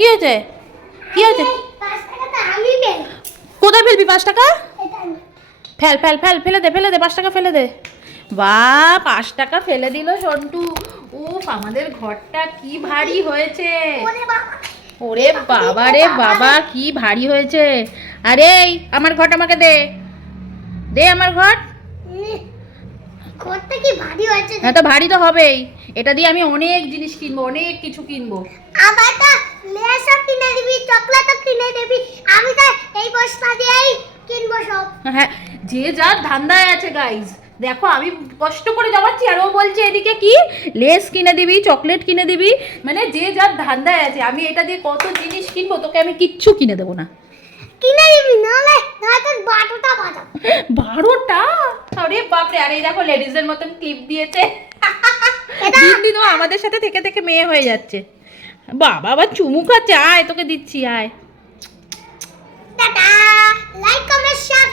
কি হয়েছে কি হয়েছে? কোথায় ফেলবি 5 টাকা? ফেল ফেল ফেল, ফেলে দে 5 টাকা ফেলে দে। বা 5 টাকা ফেলে দিল সন্টু। উফ, আমাদের ঘরটা কি ভারী হয়েছে। ওরে বাবা রে বাবা, কি ভারী হয়েছে। আরে আমার ঘট আমাকে দে, দে আমার ঘট। ঘরটা কি ভারী হয়েছে। হ্যাঁ তো ভারী তো হবেই, এটা দিয়ে আমি অনেক জিনিস কিনবো, অনেক কিছু কিনবো। আবার তো লেসও কিনে দিবি, চকলেটও কিনে দিবি। আমি তো এই বস্তা দিয়েই কিনবো সব। হ্যাঁ, যে যার ধান্দায় আছে গাইস। দেখো আমি কষ্ট করে জমাচ্ছি আর ও বলছে এদিকে কি লেস কিনে দিবি, চকলেট কিনে দিবি। মানে যে যার ধান্দায় আছে। আমি এটা দিয়ে কত জিনিস কিনবো, তোকে আমি কিচ্ছু কিনে দেবো না। কিনে দিবি, নাহলে তোর 12টা বাজাবো। 12টা? আরে বাপরে। আর এই দেখো লেডিজের মতন ক্লিপ দিয়েছে। এটা দিন দিন ও আমাদের সাথে থেকে থেকে মেয়ে হয়ে যাচ্ছে। বাবা আবার চুমু খাচ্ছে, আয় তোকে দিচ্ছি আয়। টাটা। Like comment share